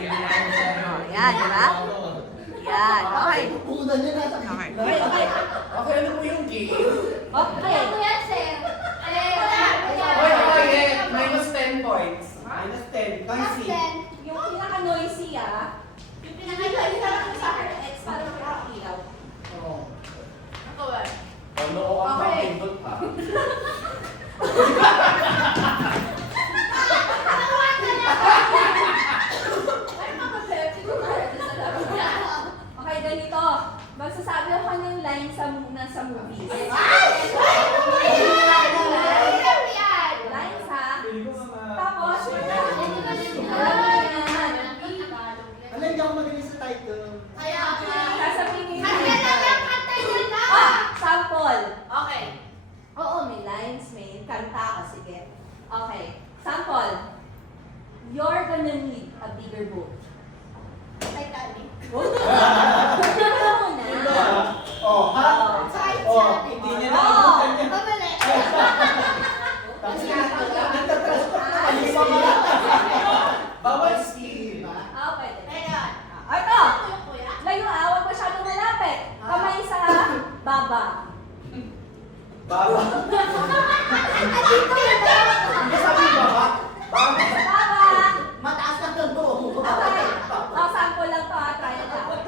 Ayan, di ba? Ayan, okay. Okay. Okay, ano po yung game? Okay. Minus 10 points. Minus 10. Noisy. Yung pinaka-noisy yung pinaka-noisy sa akin, X para makakakilaw. Ano ko ang Okay. pindot ha? Okay, ganito. Magsasabi ako ng line sa movie. Lines ha. Tapos, alam mo yan. Alam, hindi ako magaling sa title. Sasabihin mo. Sample. Oo, may lines, may kanta. O, sige. Okay. Sample. You're gonna need a bigger boat. Ikaw muna. Oh, ha? Oh, hindi niya nakalimutan niya. Tapos nagtatras pa. Alis pa nga. Bawal skill. Pwede. Ito. Layo huwag masyadong malapit. Kamay sa baba. Baba. Hindi sabi baba. Baba. Baba. Mataas na ng buo. Okay. Sample lang to ha. Try it out.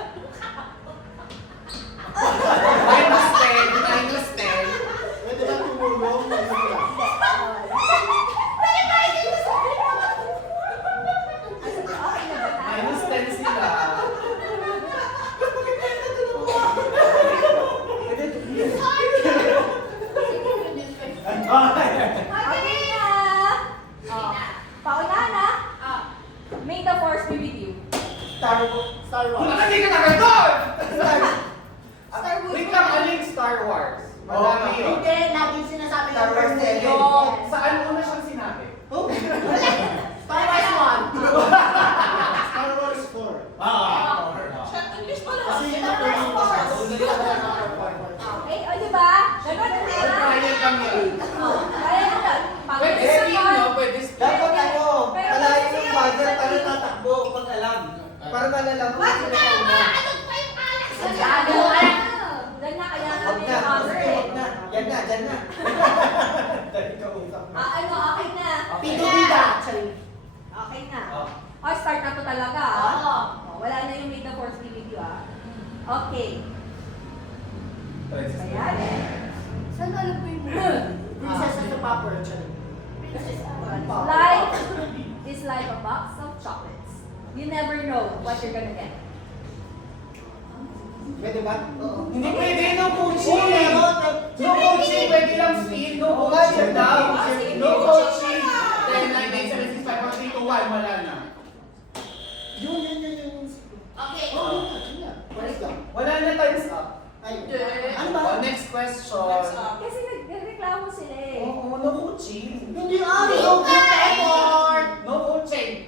Minus 10. Minus 10. Pwede ba tumulong? Okay na ba tayo? Minus 10 sila. Okay na. Pauna na. May the force be with you. Star Wars. Hindi ka na doon! Star Wars. Wait lang, aling Star Wars. Madami yun. Hindi, laging sinasabi ng Star Wars first 7. seven. Saan una siyang sinabi? Oh. Star Wars 1. Star Wars 4. Kasi yun ang Okay, o diba? Ganun na. Trial lang yun. Kaya na lang. Pwede skill, no? Pwede skill. dapat palayan yung buzzer para tatakbo pag alam. Para malalaman mo sila ka una. Diyan na, kaya Huwag kami na, yung other eh. huwag na. Yan na, dyan na. Dahil ka usap na. Okay na. Pidubida. Okay na. Oh. Start na to talaga wala na yung make the force be with you Okay. Ayan. Princess of the Popper. Life is like a box of chocolates. You never know what you're gonna get. Pwede ba? Oo. Hindi pwede, no coaching. No coaching, pwede lang skill. No coaching daw. No coaching. 10, 9, 8, 7, 6, 5, 4, 3, 2, 1, wala na. Yun. Let's go. Wala na, time's up. Ay, ano ba? Oh, next question. Kasi nagreklamo sila eh. Oo, no coaching. Hindi group effort. No coaching.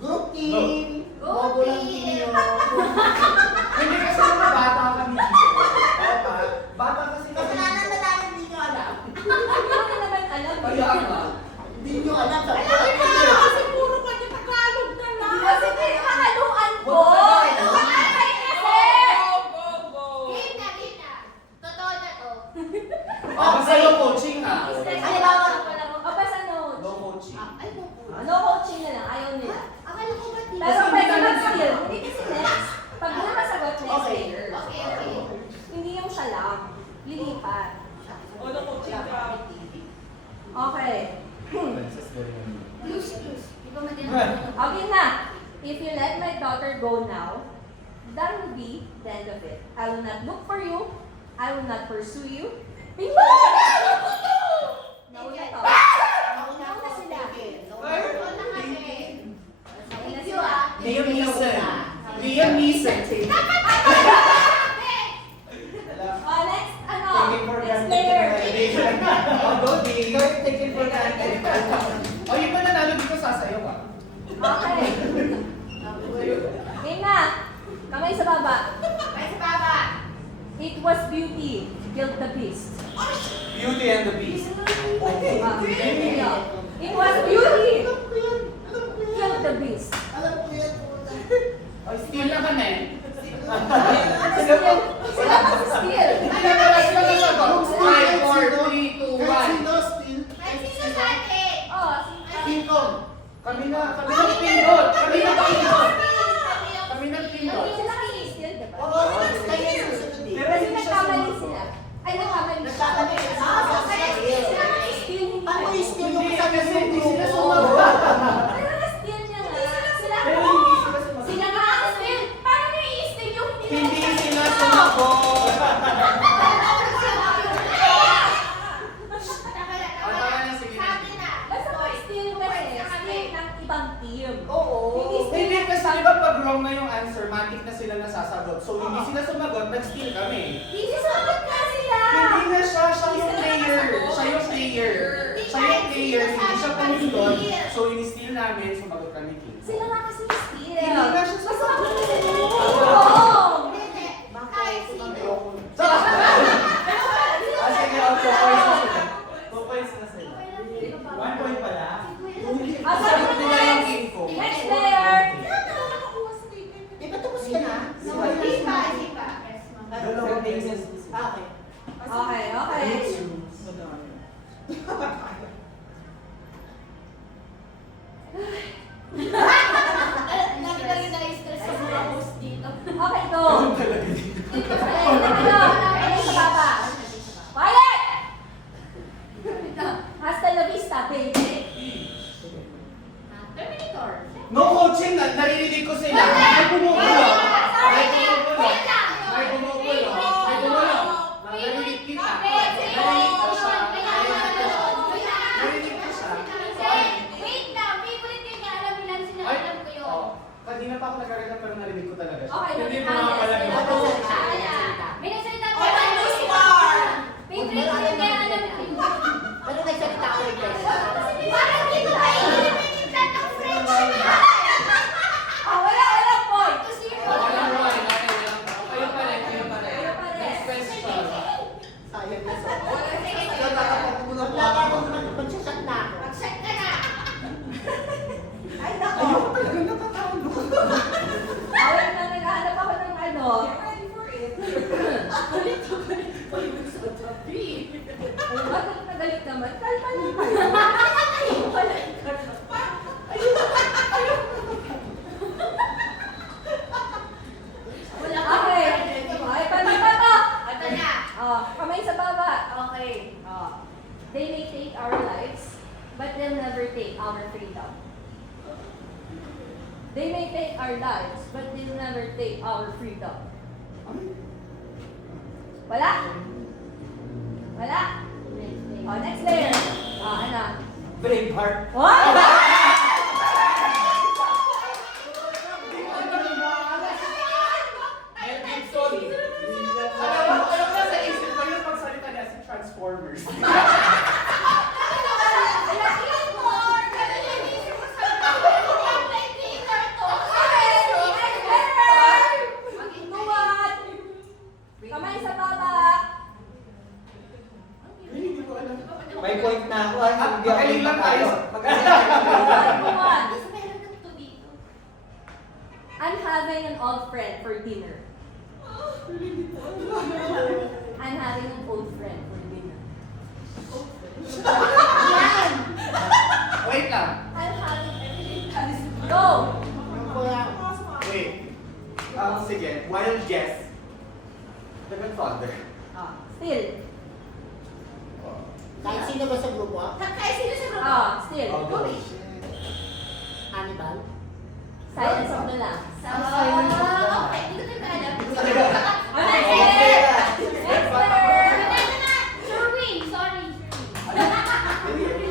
Group team. Bobo lang team yun. Hindi kasi mga bata kami dito. Bata kasi kami. Kasalanan na namin hindi nyo alam. Hindi ko naman alam. Kaya nga. Hindi nyo alam. Kasi puro kanya Tagalog na lang. Kasi pinakaluan ko. Ay, kasi. Basta no coaching ha. Basta note. No coaching. No coaching na lang. Ayaw nila. Pero pwede mag-skill. Hindi kasi next. Pag mo nakasagot next Okay. later. Hindi yung siya lang. Lilipat. No coaching ka. Okay. Princess Doreen. Okay na. If you let my daughter go now, that will be the end of it. I will not look for you. I will not pursue you. Nauna to. Nauna sila. Liam Neeson. Liam Neeson. Next, Taking for next granted. player. Although, Ikaw yung taking for granted. Oh, yung ba nanalo dito sasayaw ka? Okay. Game na. Kamay sa baba. It was beauty. killed the beast. Beauty and the Beast. It was Beauty. Killed the beast. Alam ko yan. Ay, steal na kami. Sila kasi steal. Sila na sagot. 5, 4, 3, 2, 1. King Kong. Kami na pindot. Kami na pindot. Sila kasi steal, diba? Oo, kaya yung susunod eh. Kasi nagkamali sila. Ay, nagkamali siya. Nagkamali siya. Steal hindi Ano kayo. yung skill yung Hindi, sabi kasi sa hindi sila grupo? sumagot. Pero na-steal niya nga. Sila Pero hindi sila sumagot. Sila nga na-steal. Paano niya i-steal yung Hindi sila sumagot. Basta mag-steal kasi, steal ng ibang team. Oo. Hindi kasi di ba pag wrong na yung answer, matik na sila nasasagot. So hindi sila sumagot, nag-steal kami. Hindi sumagot nga sila. Hindi na siya yung player. Siya yung player. Hindi siya pumindot. So in-steal namin, sumagot kami king. Sila nga kasi steal. Hindi nga siya Basta sumagot. Oo. Sige, okay, points na sila. 2 points na sila. 1 point pala. Ah, Sagot sagot nila yung next. king ko. Next player. Di ba tapos ka na? Dalawang cases. Okay. Okay, okay. Okay, go. Ano sa baba? Quiet! Hasta la vista, baby. No coaching na, naririnig ko sila. May bumubulo. May bumubulo. May bumubulo. May bumubulo. Narinig kita. Narinig ko siya. Narinig ko siya. Kanina pa ako nag-arena pero narinig ko talaga siya. Okay, Hindi mo narinig nga pala ka. yung Ano nagsalita ko rin guys? Wala point. Walang point. Kayo pa rin. Next question. Sayang na sa. So, tatapag ko muna po. Wala akong mag-shot na ako. Ay, nako. Ayoko talaga natatalog. Wait na, naghahanap ako ng ano. Bakit nagalit naman? Kalma lang kayo. Okay. Ay, panata to. Kamay sa baba. They may take our lives, but they'll never take our freedom. They may take our lives, but they'll never take our freedom. Wala? Wala? Oh, next layer. Ano? Braveheart. What? Mel Gibson. Alam mo sa isip ko yung pagsalita niya si Transformers. Kamay sa baba. Hindi ko alam. May point na ako. Ay, hindi ako Magaling lang tayo. Magaling lang tayo. I'm having an old friend for dinner. I'm having an old friend for dinner. Wait lang. I'm having everything. Go! Wait. Sige. Wild guess. The Godfather. Still. Kahit sino ba sa grupo? Still. Oh, go. Hannibal? Silence of the Lambs.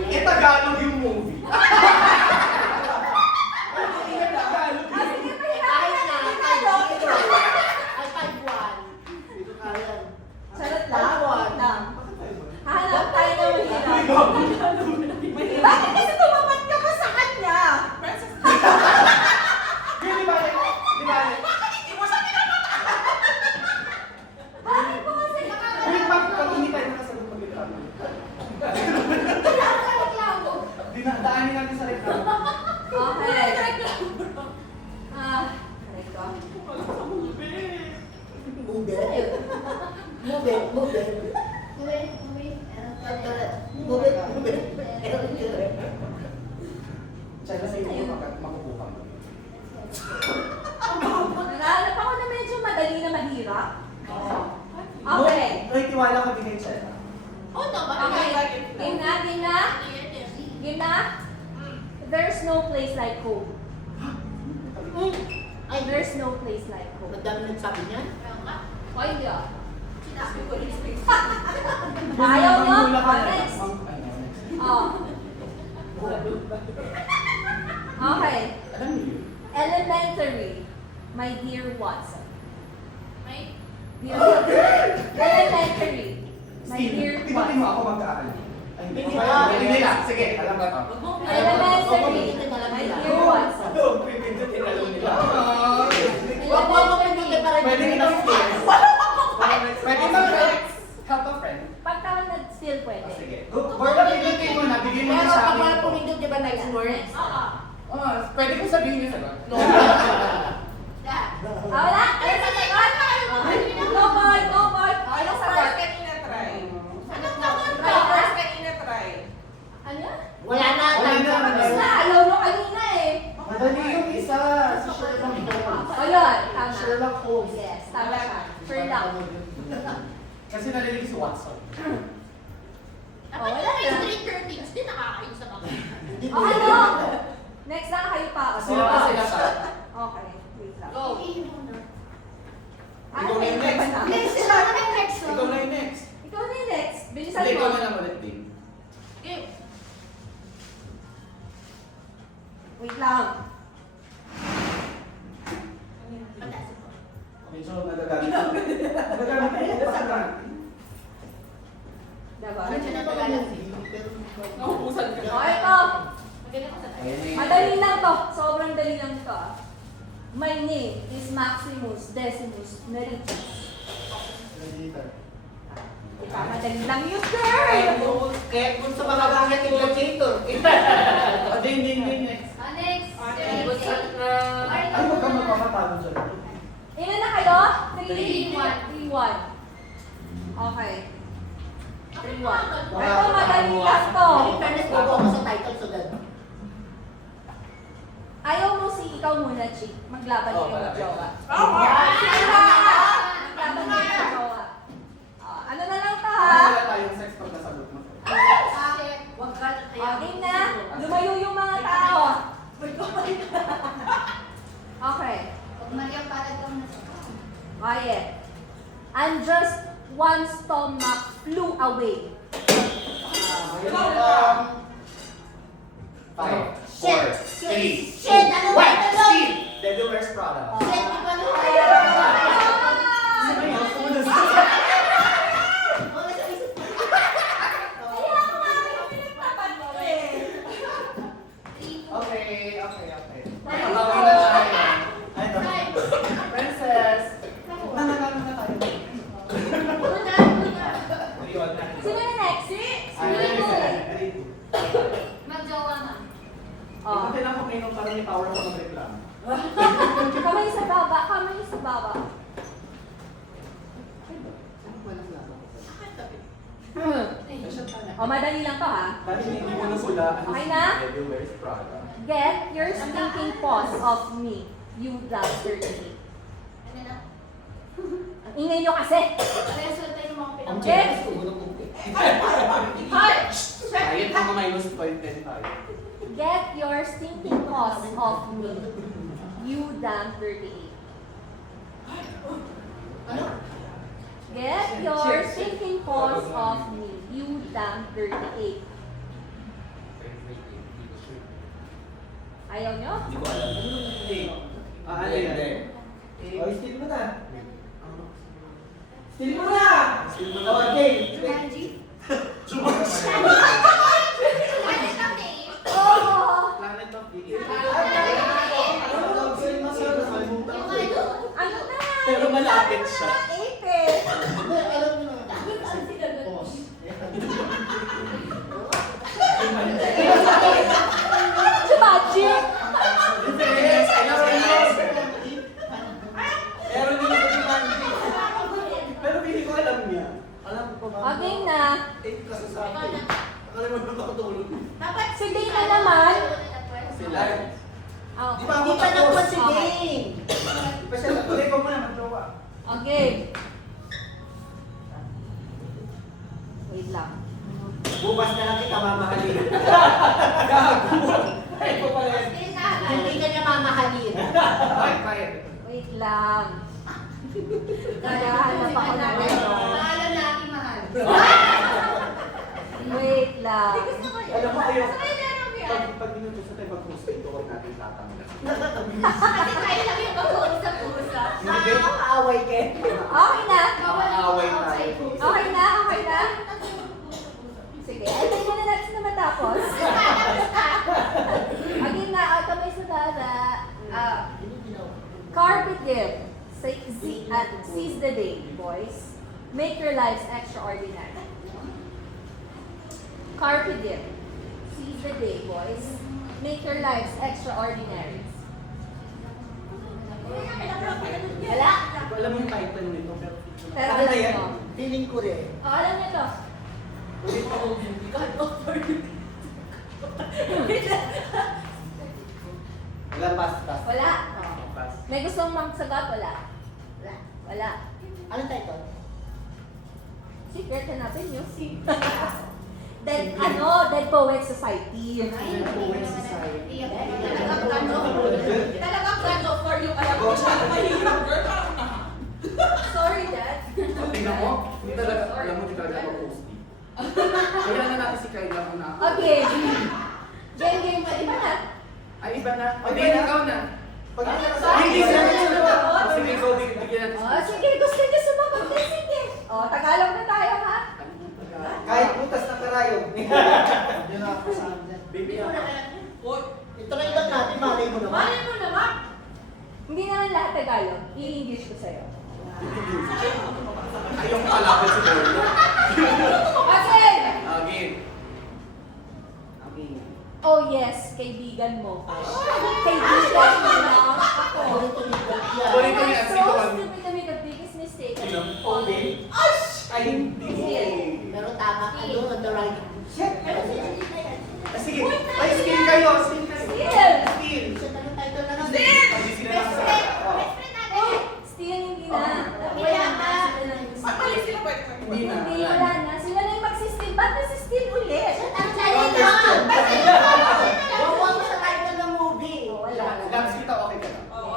Eh, Tagalog yung movie. Tagalog Ah, yun. sige, Kahit na, kahit Tagalog. sino. Ay, 5-1. Dito ka yan. Charot lang. Tawag. Lang. Hahanap tayo ng mahirap. Bakit kasi tumapat ka pa sa kanya? Di ba? Tsaka sa iyo, makukuha mo. Naghahanap ako na medyo madali na mahirap. Okay. Ay, tiwala ka din kay Chela. Okay. Game na, game na. Game na. There's no place like home. There's no place like home. Madami nagsabi niyan. O, hindi ah. Ayaw mo? O, next. Oh. Okay. Alam niyo yun? Elementary. My dear Watson. Dear Watson. Elementary. My dear Pinutin mo Watson. ako mag-aaral. Ay, hindi. Hindi. Hindi na. Sige, alam ba to? Elementary. My dear Watson. Pipindutin alam nila. Huwag mo ako pinili para Pwede hindi na na steal. Pwede na help a friend. Pagka nag-still pwede. Sige. Borla, pinutin mo na. Bigyan mo na Pero sa pag akin. wala pumindot, di ba next words? Pwede ko sabihin yung sagot. No. Ah, wala? Ano sa sagot? No boy, no boy. Ano sa sagot? try? Ano? Wala na. Wala na. Tapos na, ayaw mo kanina eh. Madali yung isa. Si Sherlock Holmes. O yun, tama. Sherlock Holmes. Yes, tama siya. Sherlock. Kasi nalilig si Watson. Oh, wala na. Stranger Things din nakakaisa ako. O ano? Next na kayo pa. Sila pa sila sa... Okay, wait lang. Go. Ano Ikaw na yung ba next. na? Ikaw na yung next. Ikaw na yung next. Bilisan Hindi, mo. ikaw na lang ulit din. Wait lang. Okay, so nagagamit ko. Nagagamit ko pa ka. Diba? Medyo natagalan siya. Naubusan ka. O, ito. Ayan Madali lang to. Sobrang dali lang to. My name is Maximus Decimus Meritus. Diba? Madali lang yun, girl! Kaya kung sa mga bakit yung gladiator. Din. Next. Next. Ay, huwag ka magpapatalo dyan. Ilan na kayo? 3, 3, 1. Okay. 3, 1. Wow. Ito, madali lang to. In fairness, bago ako sa title, so that. Ayaw mo si ikaw muna, Chick. Maglaban Oh, kayo ng malapit. jowa. Tama! Sige na! Maglaban kayo ng jowa. Ano na lang to, ha? Wala tayong sex pag nasagot mo. Huwag ka. Game na. Lumayo yung mga tao. Okay. Quiet. And just one stomach flew away. 5, 4, 3, Shit! Ano ba? Wait! Ano? Steve! Devil Wears Prada. Shit! Di ba naman? Okay. Nakawin na tayo. Ay, ito. Princess! Nananalo na tayo. Iwan na. Sino na next? Oh. Ikaw din ako ngayon para may power ako mag-reklamo. Kamay sa baba. Kamay sa baba. Oh, madali lang to, ha? Dahil hindi mo nasulaan Okay na? Devil Wears Prada. Get your stinking paws off me, you damn dirty. Ang ingay nyo kasi. Ang Yes. chest, tumulong kong Kahit mga minus 10 tayo. Get your stinking paws off me, you damn dirty. Ano? Get your stinking paws off me, you damn dirty ape. Ayaw nyo? Hindi ko alam. Ano yan? Oh, steal mo na. Steal mo na! Steal mo na. Oh, game. Oh! Planet of the Apes. Ano na? Pero malapit siya. Ape eh. Alam niyo na. Boss. Magic! Yes, I love it. Meron din ako si Mandy. Pero hindi ko alam niya. Alam Okay na. Kasi sa Ikaw akin. na. Akala mo na makatulog. Dapat Si Dana naman. Sila. Oh, Di ba Hindi pa nagpuan si Okay. Dane. Basta tuloy ko muna mag-jowa. Okay. Wait lang. Bukas na lang kita mamahalin. Ay, ko pala yan. Hindi ka niya mamahalin. Ay, kaya. Wait lang. Naghahanap ako ng ano. Pangalan na aking mahal. Wait lang. Alam mo kayo, Sabay laro mo yan. Pag minuto sa tayo mag-post ito, huwag natin tatanggal. Kasi tayo lang yung mag-uusap-usap. Nakakaaway ka. Okay na. Makaaway tayo. Okay na, okay na. Sige, ay tayo na natin na matapos. Again na, kamay sa dada. Carpe diem. Seize the day, boys. Make your lives extraordinary. Carpe diem. Seize the day, boys. Make your lives extraordinary. Wala. Alam mo yung title nito, pero Pero Ano alam yan? mo. Feeling ko rin. Oh, alam niyo to. God offer you. wala pass. Wala. Oh. pass. May gustong magsagot? Wala. Wala. Wala. Anong title? Secret, hanapin niyo. Dead, Dead Poets Society. Talagang God offer you. Alam mo siya. Mahirap, girl. Parang na. Sorry, Dad. Tingnan mo, hindi talaga, alam mo, hindi talaga mag-post. Kaya na natin si Kyla kung na. Okay. Game, pwede ba na? Ay, iba na. O, Iba di, na. ikaw na. Pag Ano hindi ba? Hindi, na sige, sige, go, bigyan natin. Oh, sige, gusto niyo sumagot din, sige. Oh, Tagalog na tayo, ha? kahit butas ng karayom. Yun ako sa amin. Baby, Uy, Ito na lang natin, malay mo naman. Malay mo naman. Hindi naman lahat Tagalog. I-English ko sa'yo. ayong kalapit si Bolo. Kasi, Again. oh yes, kaibigan mo. Kaibigan mo na ako. Sorry ko I'm yan, so sino kami? stupid to make the biggest mistake. Okay. Ay, hindi. Pero tama ka doon on the right. Sige, ay, skin kayo, skin kayo. Still! Skin. Isa na title na lang. Ay, sila lang sa... Oh, still hindi na. Wala na. Sila lang yung pagpalis sila pwede kang Hindi na. Hindi, wala na. Sila na yung mag-still. Ba't nasi-still ulit? Wawa mo sa title ng movie. Wala. Labs kita, okay ka na. Oo.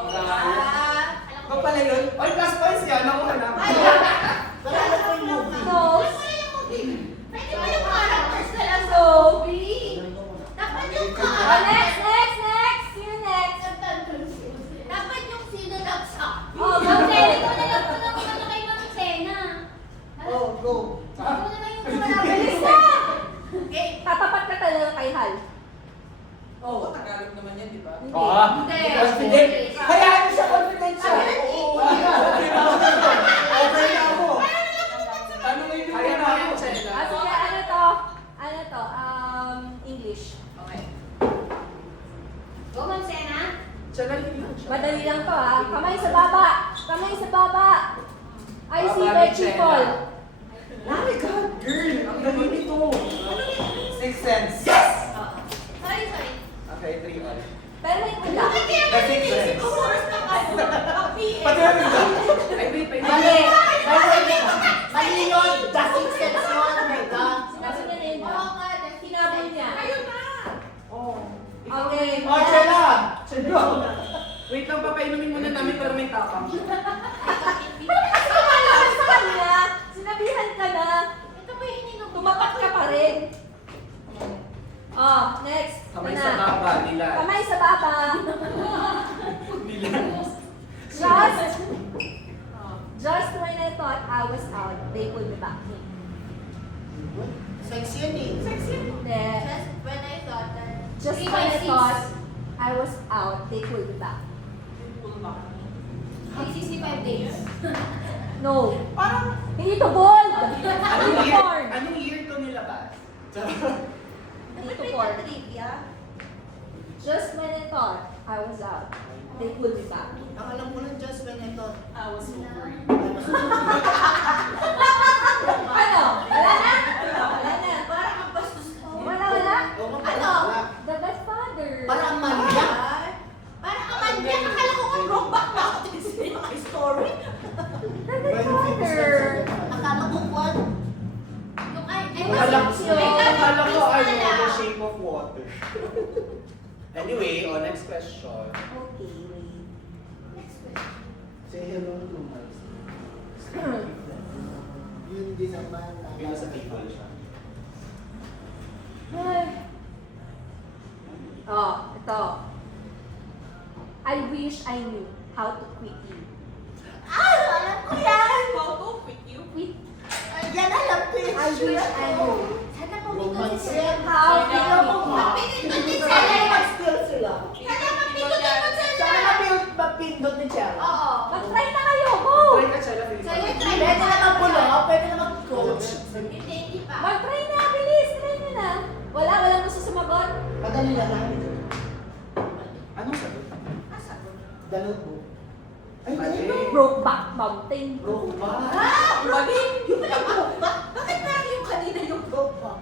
Ikaw pala yun? Ay, plus points yan, nakuha na. Pero alam ko yung movie. Nose. Pwede ba yung characters na lang sa So, movie? Dapat yung oh, next. Sino next? Dapat yung sino nagsa. Oh, go, Pwede ko na lang po ng ano kay Ma'am Sena. Oh, go. Ako na lang yung Bilis na! Okay. Tatapat ka talaga kay Hal. Oo, Tagalog naman yan, di ba? Hindi. Oo. Hindi. Confident. Hayaan niyo siya confident siya. Okay na ako. Ano na yun? Kaya na ako, Chela. Ah, sige, ano to? English. Okay. Go, Ma'am Sena. Chela, hindi lang siya. Madali lang to, ha? Kamay sa baba! Kamay sa baba! I see Baba red ni Chela. people. Oh my God, girl! Ang dami nito. Six cents. Yes! Sorry. Okay, 3 all. Pero may pula. Bakit kaya The Six naisip Sense. ko oras na kaso? Ang PA. Pati namin ba? Ay, wait, wait. Mali! Mali yun! The Six Sense yun! Oh my God! Sinabi niya rin. Oo nga, Sinabol niya. Ayun na. Oh. Okay. Oh, Chela! Chela! Wait lang, papainumin muna namin para may tapang. Kasi kumalakas sa kanya. Sinabihan ka na. Ito ba yung ininom? Tumapat ka pa rin. Oh, next. Kamay Ano sa na? baba, nila. Kamay sa baba. Nila. Just when I thought I was out, they pulled me back. Sexy yun eh. Hindi. Just when I thought that. Just when I thought I was out, they pulled me back. Pull back. 365 days. No. Parang, Hindi to gold! Anong Hindi to year? porn. Anong year to nilabas? Hindi to porn. Just when I thought I was out, they pulled me back. Ang alam ko lang just when I thought I was over it. I was Ano? Wala na? Wala na. Parang ang bastos ka. Wala, wala? Ano? The Godfather. Parang manya. Parang aman niya. Akala ko kung Brokeback Mountain sila yung mga story. The Godfather. Akala ko kwan. Yung ay, Akala ko ano, The Shape of Water. Anyway, next question. Okay, wait. Next question. Say hello to my Yun din naman. Pila sa table siya. Ay. Oh, ito. I wish I knew how to quit you. Alam ko yan! How to quit you? Quit. Yan alam ko yun. I wish I knew Sana po Romance sila. yan. how to Tingnan mo quit nga. Mapindot din Sana sila. mag-skill sila. Sana mapindutin mo sila. Sana mapindot ni Chara. Oo. Mag-try na kayo, go! Try ka siya na Sa'yo, try Pwede mo. naman pulo, pwede naman coach. Hindi pa. Mag-try na, bilis! Try nyo na. Walang gusto sumagot. Madali lang namin. Anong sagot? Asagot. Dalawang po. Ay, Mali. dali. Brokeback Mountain. Bro ba? Mali! Yung pala Brokeback? Bakit parang yung kanina yung Brokeback?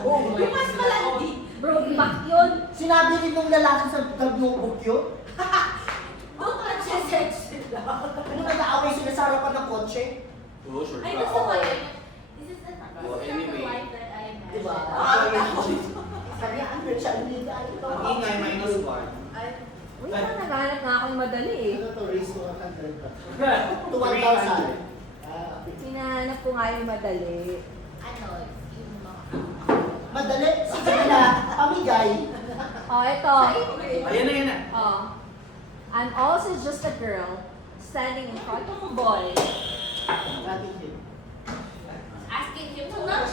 Oo. Yung mas malandi. Brokeback yun. Sinabi rin nung lalaki sa notebook yun. Doon ka nagsisex sila. Kung nag-aaway sila sa harapan ng kotse. Oo, sure Ay, ka. gusto ko yun. This is the Well, anyway. life that I am. Diba? Sabi niya, ano siya, illegal ito. Ang ingay, -1. Uy, parang naghahanap nga ako yung madali eh. Ano to, raise to 100 pa. To 1,000. Hinahanap ko nga yung madali. Ano, yung mga... Madali. Sige na, pamigay. Oh, ito. Ayan na, yan na. Oh. I'm also just a girl standing in front of a boy. Asking him to love.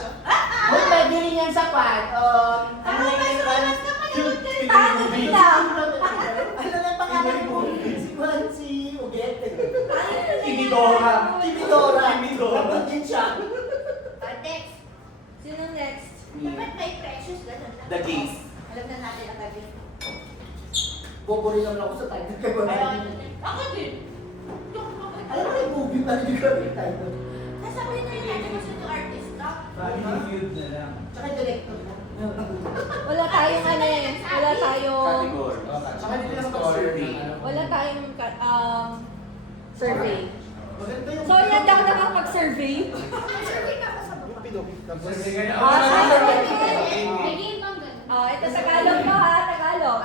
Kung pwede rin yan sa pan, ano na yung Mas ka malimutan ka rin. Paano nila? ano na yung pangalan mo? Si Uget. Timidora. Timidora. Timidora. Nandun din siya. Next. Sino next? Dapat may precious ganun lang. The Gays. Alam na natin ang gabi. Bobori naman ako sa title. Kaya wala din. Ako din. Alam mo yung movie, parang hindi ko yung title. Nasabihin na yung natin kasi ito artista. Tsaka yung director mo. Wala tayong ano eh. Wala tayong... Category. Saka dito lang survey. Wala tayong survey. Maganda yung... So, yan daw nakapag-survey. Survey ka ako sa baba. Ito Tagalog pa ha, Tagalog.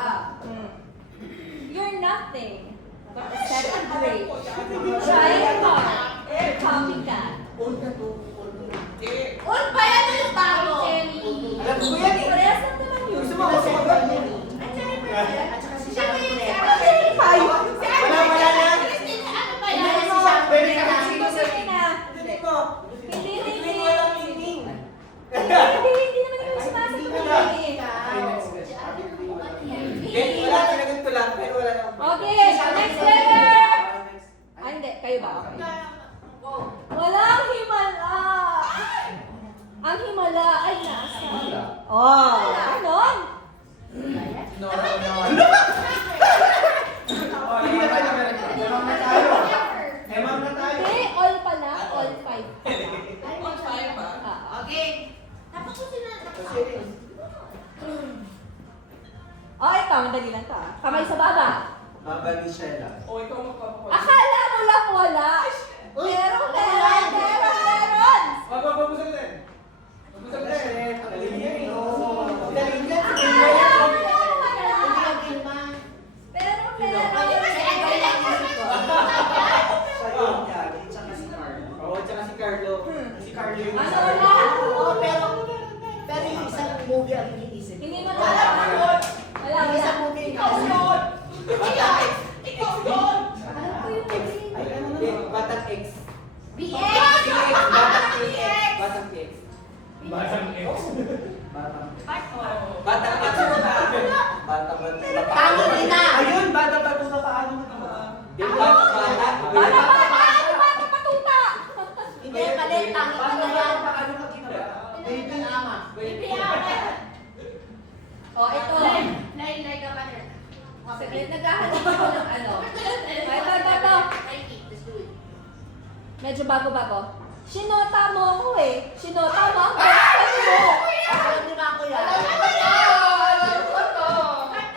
You're nothing but a second grade. Trying hard to copycat. Old na to. Old na. Old pa yan yung bago. Alam ko yan eh. Parehas lang naman yun. Gusto mo ako sumagot? At Cherry pa yan. At saka si Siya ba Sharon yung Cuneta. Cherry pa yun? Wala na. Christine, ano ba Hindi, yan? si Sharon Pwede ka Cuneta. sino sa... Sige na. Hindi mo. Hindi, hindi. Hindi mo walang meaning. Hindi naman ikaw sumasagot Wala. eh. Wala talagang tulang, pero wala na akong... Okay, next letter! Ah, hindi. Kayo ba? Okay. Walang himala! Ang himala ay nasa... Oh, ganon! Hindi na tayo meron. Emang na tayo. Emang na tayo. Hindi, all pala. All five. All five ba? Ah, Okay. Tapos ko sila. Kasi... oh, ito. Madali lang to ah. Kamay sa baba. Mama ni Sheila. O, ikaw magpapakuha. Akala mo lang wala. Meron, meron, meron, meron! Magbababusag din. Magbabusag din. Galing yan eh. Galing yan. Akala mo lang wala. Hindi ang Vilma. Meron, meron. Siya yun, Yagi, tsaka si Carlo. Oo, tsaka si Carlo. Si Carlo yung Ano isa. wala? Oo, pero yung isang movie ang iniisip. Hindi mo na alam. Wala, Yung wala. isang movie ang Ikaw iniisip. yun! Ikaw yun! Alam ko yung movie. Ay, ano na? Batang X. BX! Batang X. Batang X. Batang X. Batang X. Batang Pangit na. Ayun, bata pa kung paano mo naman. Bata, bata! Ano bata patuta? Hindi, mali. Tangit na Paano yan. paano ka ginawa? Baby ama. Oh, ito. Lain-lain ka pa rin. Saglit, naghahanap ako ng ano. Ito. Nike, let's do it. Medyo bago-bago. Sinota mo ako eh. Sinota mo ang best friend mo. Alam niyo na ako yan. Alam ko to!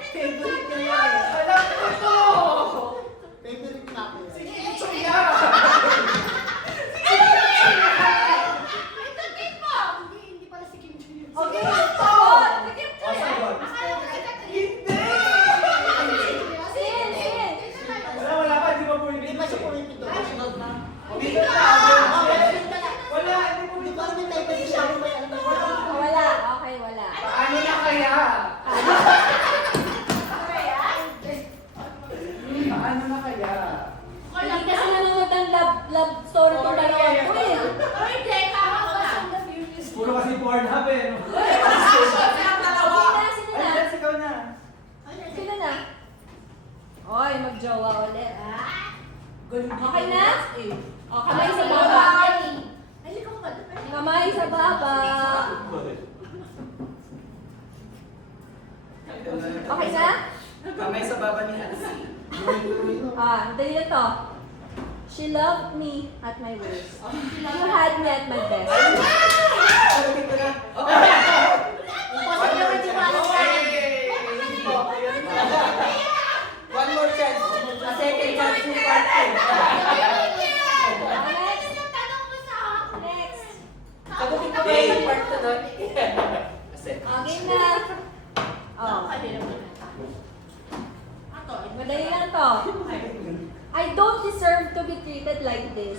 Favorite ko yan. Alam ko to! Favorite na ako yan. Si Kim Chong yan! Hindi pala si Kim Jong-un. Okay, sagot. Sige, O, sagot. Akala ko si Catherine. Hindi! Sin, sin. Wala pa, di ba po Hindi pa siya pumipit doon. Sunod na. Hindi ka na! Wala, hindi po Hindi pa rin tayo pwede siya. May alam na wala. Wala. Okay, wala. Paano na kaya? Paano na kaya? Hindi kasi nanonood ng love story kung dalawa ko eh. Puro kasi Pornhub eh. No? Sino na? Ay, ikaw na. Sino na? Oy, magjowa ulit. Okay na? O, kamay sa baba. Kamay sa baba. Okay na? Kamay sa baba ni Hansi. Dali na to. She loved me at my worst. You had me at my best. Impossible naman si Mara. One more chance. A second chance ni Party. Next. Sagutin ko ba yung part ko doon? Okay na. Oh, madali lang to. I don't deserve to be treated like this.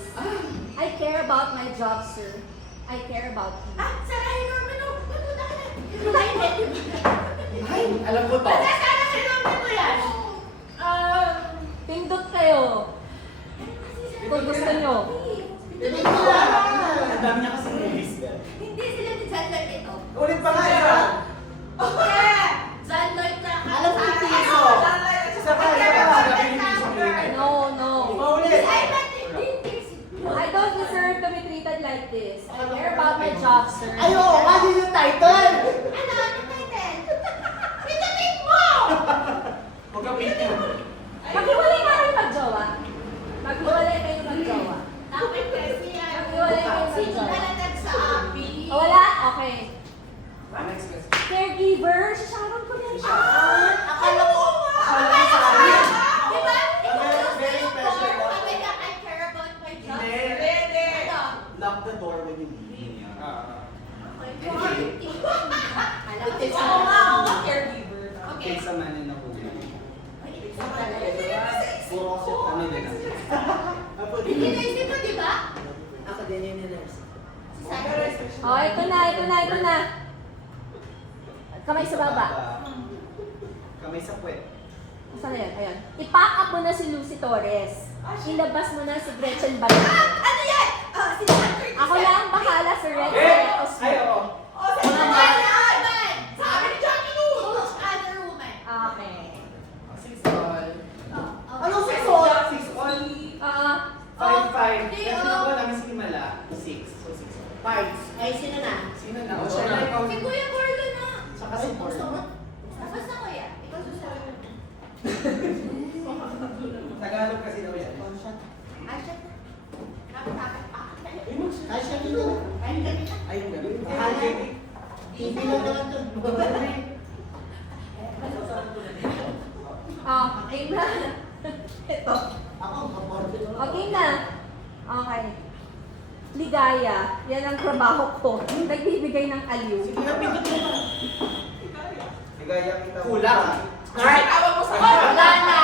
I care about my job, sir. I care about you. Ay, alam ko to. Pindot kayo. Kung gusto nyo. Ang dami niya kasi movies. Hindi sila ni John Lloyd ito. Ulit pa nga isa. John Lloyd na Alam ko yung piso. Isa pa, isa pa. No, no. Paulit. I don't deserve to be treated like this. I care about my job, sir. Ayo, ano yung title? Huwag kang pitin. Maghiwalay nga kayo magjowa. Maghiwalay kayo magjowa. Wala? Okay. Next question. Caregiver. Sharon ko yan siya. Akala ko. Lock the door when you leave. Kaysa manin na po. Puro kasi kami din. Ako din yung nurse. Oh, ito na. Kamay sa baba. Kamay sa puwet. Saan na yan? Ayan. I-pack up mo na si Lucy Torres. Ilabas mo na si Gretchen Barreto. Ako lang ang bahala sa Red Selectos. Ay, oo. Okay. Six all. Ano si Sol? Six all. 5-5. Kasi ako namin si Himala. 6. So 6 all. Parts. Ay, sino na? Sino na? O siya na ikaw. Saka si Paul. Tagalog kasi daw yan. Ay, siya dito. Ay, yung ganun. Bahala. TV lang naman to. Game na. Ito. Ako, kaporte. Okay na. Okay. Ligaya. Yan ang trabaho ko. Nagbibigay ng aliw. Sige na, pindot mo. Ligaya kita. Kulang. Alright, tawag mo sa Wala na.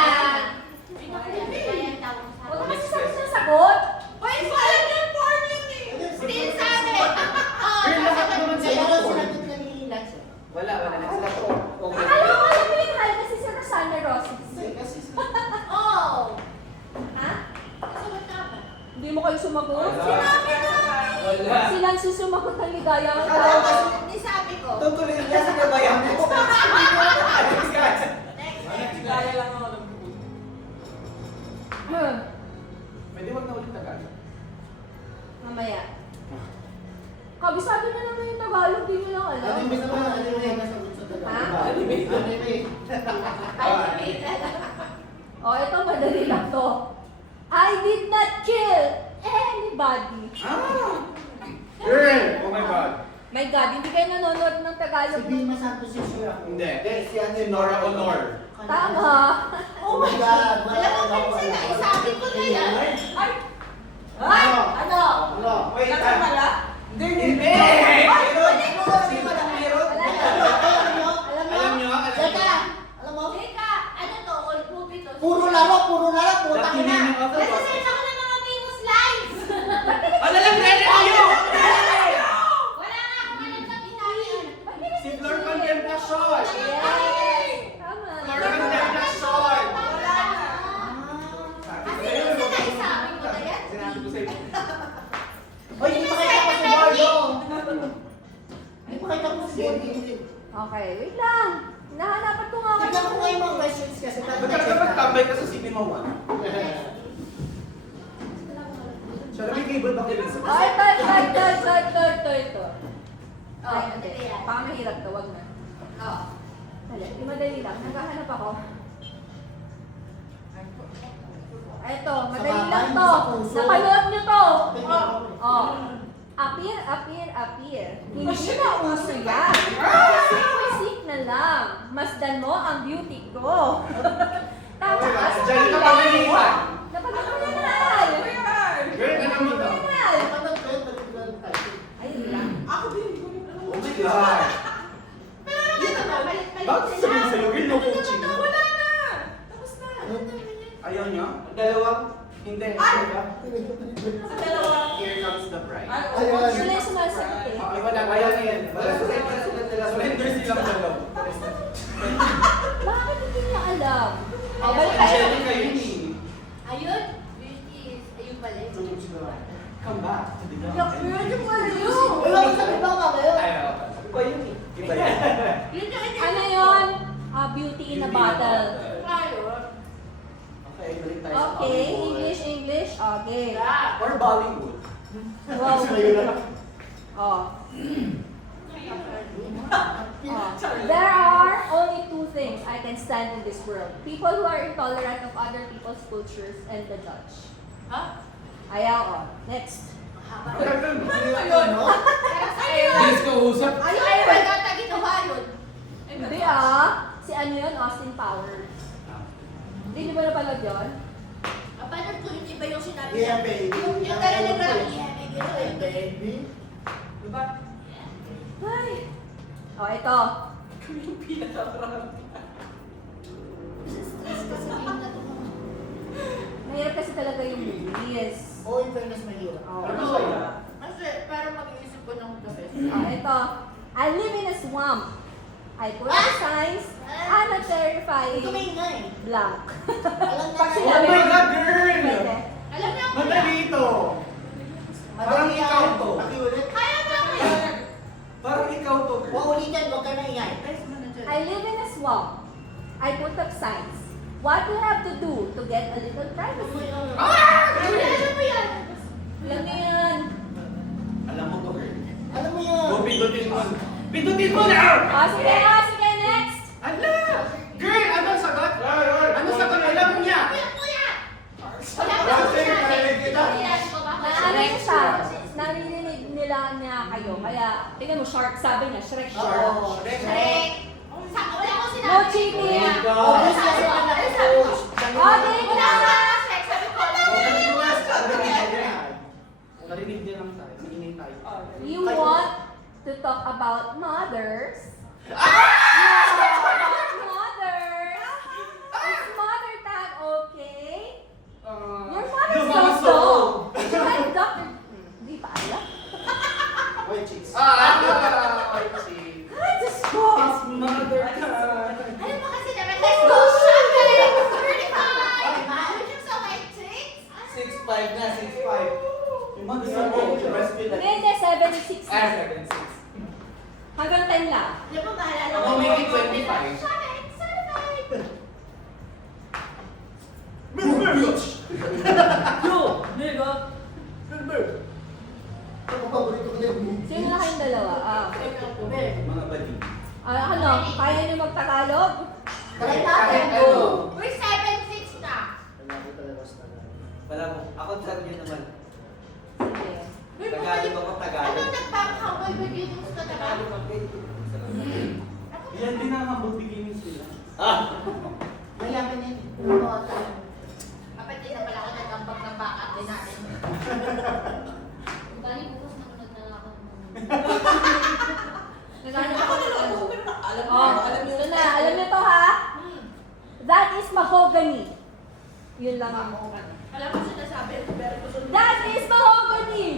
Huwag ka kasi sagot ng sagot. Sa'yo lang sinagot na ni Lance. Wala. Sila to. Okay. Akala ko alam mo yung hal kasi si Rosana Roses. Kasi Ha? Hindi mo kayo sumagot? Wala. Silang susumagot ng ligaya ang Akala ko tao. kasi tutuloy niya sa gabayan mo. Kaya lang ako ng buo. Pwede wag na ulit Tagalog. Mamaya. Kabisado na naman yung Tagalog, di mo lang alam. Ano yung naman? Ano yung nasagot sa dalawa? Ha? Anime. Oh, ito madali lang to. I did not kill Anybody. Girl! Oh my God. My God, hindi kayo nanonood ng Si Tagalog. Vilma Santos yung sure ako. Hindi. Si ano Si Nora Honor. Tama. Oh my God! Alam mo, kanina naisabi ko na yan. Ay! Ano? Ano? Wait, Nakamala? Hindi! Meron! Sino ba lang meron? Wala na. Alam niyo? Alam mo? Alam nyo? Alam Teka! nyo? Alam mo? Teka, ano to? Old movie to. Puro laro, putang The ina. meaning of the Nasa-search ako ng mga famous lines. Ano lang ready kayo? Wala nga akong alam sa pinahin. Si Flor Contemplacion. Yes! Tama. Flor Contemplacion. Wala na. Kasi kasi naisabi ko na yan. Sinabi ko sa'yo. Hoy, hindi pa kita ko si Bardo. Hindi pa kita ko si Bardo. Okay, wait lang. Nahanapan ko nga Tignan ko kayo mga questions kasi Ba't ka magtambay ka sa Sinimawan? Siya may cable ba kayo? Ay, ito. Oh, Ay, madali hindi. yan. Baka mahirap to, wag na. Oh. Dali, di madali lang. Naghahanap ako. Eto, madali lang to. Napanood nyo to. Oh. Appear. Hindi na uso yan. Seek na lang. Masdan mo ang beauty ko. Tama ka sa Diyan ka pamilihan. Napanood mo yan, Al. Girl, ano mo to? Al. Ayun lang. Ako din, hindi ko rin alam. Oh my God. Pero ano ba ito? Palit-palit Bakit sabihin sa'yo, girl, no coaching? Wala na! Tapos na! Ayaw niya? Dalawang? Hindi. Ay! Diba? Sa dalawa. Here comes the bride. Ay, Ayun. Sila yung sumasagot eh. Ay, wala. Ayaw niya yan. Wala sa side para sila nila. Surrender silang dalaw. Bakit hindi niya alam? Oh, balik Ay, tayo. Jenny kayo ni. Ayun. Beauty is, ayun pala yun. Come back. Pwede pala yun. Wala ko sabi ba nga kayo? Ayaw. Iba yun eh. Iba yun. Yun yung Ano yun? Beauty in a bottle. Ayun. Okay, balik tayo sa Okay, Hollywood. English. Okay. Yeah. Or Bollywood. Wow. Oh. There are only two things I can stand in this world. People who are intolerant of other people's cultures and the judge. Ha? Ayaw, oh. Next. Haba. Ano ba yun? Pero sa'yo. Bilis ko usap. Ayun, ayun. Nagtatagitawa yun. Hindi ah. Si ano yun? Austin Powers. Hindi niyo ba napanood yun? Paano ko hindi ba yung sinabi Yeah, niya? baby. Yung gano'n na gano'n. Yeah, baby. Yeah, baby. Diba? Ay. Oh, ito. Kami yung pinakakarami. Stress kasi yung natutunan. Mahirap kasi talaga yung movies. Oh, in fairness, mahirap. Oh. Ano kaya? Kasi, pero mag-iisip ko ng the best. Oh, ito. I live in a swamp. I put up signs. I'm a terrifying Ito may nga eh. blank. Alam na Pag na. Oh sinabi- my God, girl! Pwede. Alam niyo ako Madali ito. Parang Madali ikaw yan. to. Pakiulit. Kaya mo ako eh. Parang ikaw to. Uulitin, huwag ka na ingay. I live in a swamp. I put up signs. What do you have to do to get a little privacy? Alam mo yan. Alam niyo yan. Alam mo to, girl. Alam mo yan. Go, pindutin mo. Pindutin mo na! Sige, next. Ala! Girl, anong sagot? Anong sagot? Alam mo niya! Kuya! Wala Wala pa sa'yo, narinig kita. Sinabi ko ba? Na ano yun siya? Naririnig nila niya kayo. Kaya, tingnan mo, shark. Sabi niya, Shrek siya. Oo. Shrek. Wala ko sinabi. No cheating. Obvious kasi Ano anak sabi ko. ko? Okay, Wala ka. Shrek. Sabi ko. Narinig niya lang tayo. Maingay tayo. You want to talk about mothers? Mothers? It's mother time, okay? Your mother's so dumb. I'm doctor. Hindi pa alam. Oy, chicks. Ay, Diyos ko. Mother ka. Ano ba kasi naman? Let's go shopping! 35! Ano yung sa white chicks? 6'5 na, 6'5. Yung mother sa mo. Breastfeed Hindi, hindi, 76 na. 7'6". Hanggang 10 lang. Alam mo, maalala Oh, make it 25. Shopping! Certified! Yo! Nigga! Ako paborito ko na yung Sino na kayong dalawa? Mga bali. Ano? Kaya niyo magtagalog? Try natin. Kahit ano. We're 7'6 na. Wala ko talaga sa tagal. Wala mo. Ako sabi niyo naman. Tagalog ako, Tagalog. Ano nagpapakawal ba dito sa Tagalog? Yan din ang humble beginnings nila. Mayaman yan. Kapatid na pala ako nagambag ng baka. Din natin. Dali bukas nang nagnanakaw mo. Nagano Ako ako na lang. ng Alam mo, Oh, alam mo. ito na. Alam niyo to ha? That is mahogany. Yun lang. Alam mo sinasabi, pero gusto That is mahogany.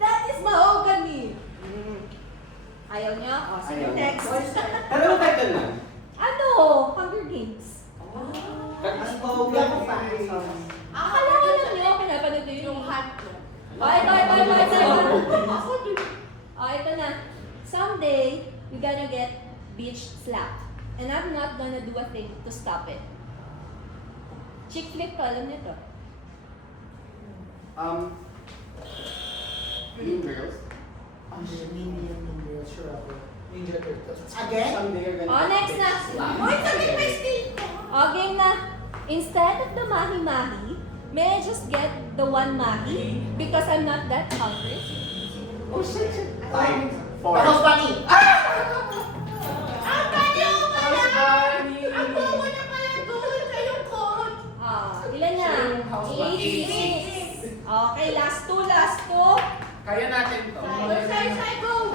That is mahogany. Ayaw niyo? O, sige, Ayaw. next. Pero ang title lang. Ano? Hunger Games. Ang bawal Hindi ako fan. Akala ko lang niyo, pinapanood ko yun. yung hand ko. Ito na. Someday, we're gonna get beach slapped. And I'm not gonna do a thing to stop it. Chick flick to, alam niyo to. Mean Girls. Ang Minion ng Girl, sure ako. Ninja Turtles. Again? Someday you're gonna Oh, next na. Uy, sabi may steal ko. Oh, game na. Instead of the mahi-mahi, may I just get the one mahi? Because I'm not that hungry. Oh, shit. 5, 4. House Bunny! Ang bali ako pala! Bunny! Ang bobo na pala doon sa yung code. Ilan na? House 8, 6. Okay, last two. Kaya natin to. Say, go!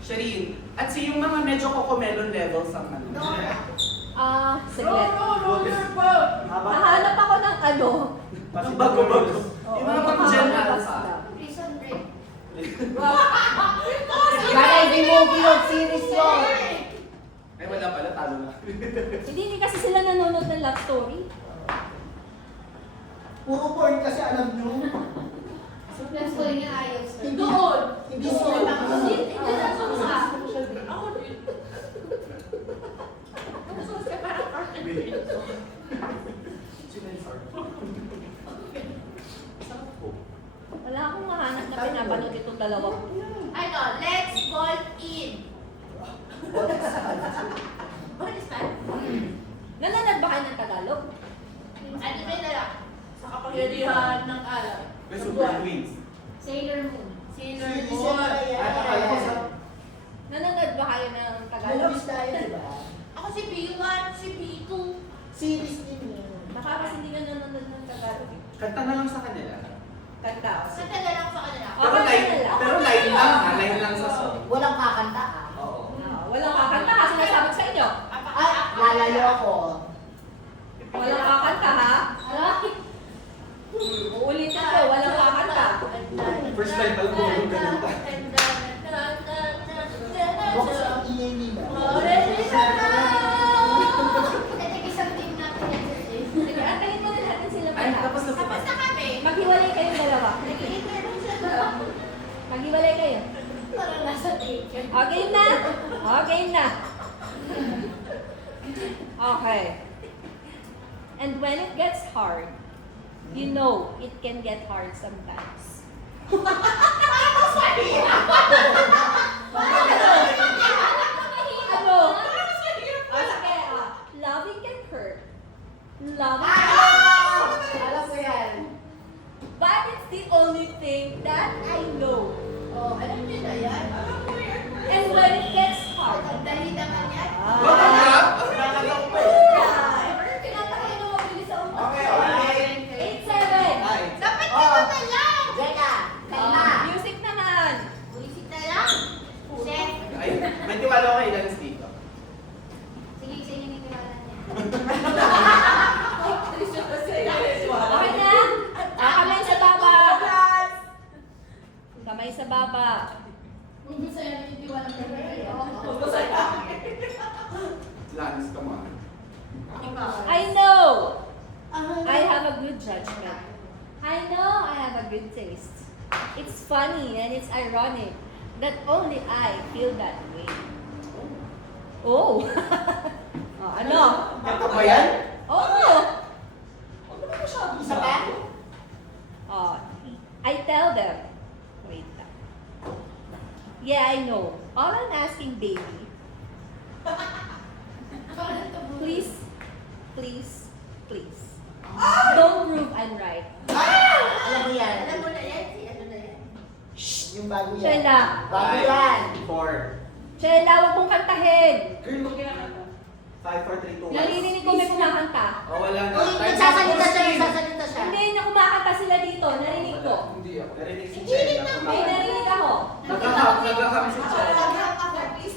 Shireen, at si yung mga medyo cocomelon levels ang ano. Saglit. Haba. Nahanap ako ng ano. Parang bago-bago. Yung mga pang-gen alpha. Prison break. Para hindi movie yun, series yun. Ay, wala pala, talo na. Hindi kasi sila nanonood ng love story. Puro porn kasi alam nyo. Plus ko rin yung ayos. Doon! Hindi story. Hindi na sa Ako din. Wala akong mahanap na pinapanood itong dalawa ko. Ano, let's golf in. What is that? Nanonood ba kayo ng Tagalog? Ano ba na lang? Sa kapangyarihan ng alam. May super twins. Sailor Moon. Sailor Series Moon. yan na yan. Ay, akala ko sa... Nanonood ba kayo ng Tagalog? Movies tayo, di ba? Ako si B1, si B2. Series din yun. Baka kasi hindi ka nanonood ng Tagalog. eh. Kanta na lang sa kanila. Kanta. Santa na lang sa kanila. Pero Okay, line, na lang. pero line lang ha, line lang sa song. Walang kakanta ah. Oo. Walang kakanta ha, sinasabi ko sa inyo. Ay, lalayo ako. Walang kakanta ha. Uulitin ko, walang kakanta. First time pala bumulong ganun pa. Box ang ingay nila. Isang team natin yan. Sige, antayin mo na natin sila Ay, pala. tapos na po. Tapos na kami. Maghiwalay kayong dalawa. Maghiwalay kayo. Parang nasa taken. Okay na? Okay na. Okay. And when it gets hard, you know it can get hard sometimes. Ano? Sige, loving can hurt. Loving can hurt. Alam ko yan. But it's the only thing that I know. Oh, alam niyo na yan. And when it gets hard, Ang dali naman yan. Wala na! Tinatakay na mabilis sa utak. Okay, okay. 8-7. Ay. Dapat dito na lang. Jeka, kanta. Music naman. Bulisit na lang. Set. Ay, may tiwala ko kay Lance dito. Sige, sa inyo yung tiwala niya. Okay na? Kamay sa baba. Kamay sa baba. Kung gusto niya yung tiwala niya. Lance, come on. I know. I have a good judgment. I know I have a good taste. It's funny and it's ironic that only I feel that way. Oh. Oh, ano? Kanta ba yan? Oh. Isa pa? Oh. I tell them. Wait lang. Yeah, I know. All I'm asking, baby, please, please, please, don't prove I'm right. Alam mo yan. Alam mo na yung bago yan. Shayla. Bago yan. 4. Shayla, huwag mong kantahin. Girl, mag 5, 4, 3, 2, 1. Naririnig ko may kumakanta. Oh, wala na. Uy, nagsasalita siya, nagsasalita siya. Hindi na kumakanta sila dito. Narinig ko. Hindi ako. Narinig si Hindi Chen. lang. May narinig ako. Nagkakam si Chen.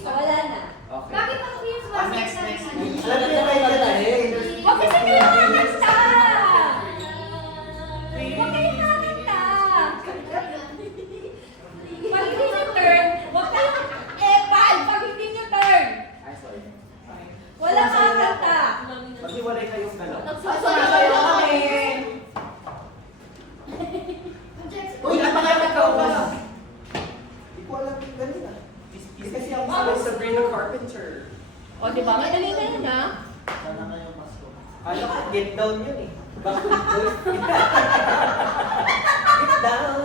Wala na. Okay. Bakit ako yung Next. Alam niyo kayo kantahin. Huwag kasi kayo kakanta! Huwag kayo kakanta! Pag hindi nyo turn, huwag kayong epal! Pag hindi nyo turn! Ay, sorry. Wala kakanta! Maghiwalay kayong dalawa. Nagsusunod kayo kami! Uy, napakaganda ko ba? Hindi ko alam yung ganun ah. Kasi ako sa Sabrina Carpenter. O, di ba? Madali na yun, ha? Sana kayo Pasko. Alam ko, get down yun eh. Backstreet Boys. Get down.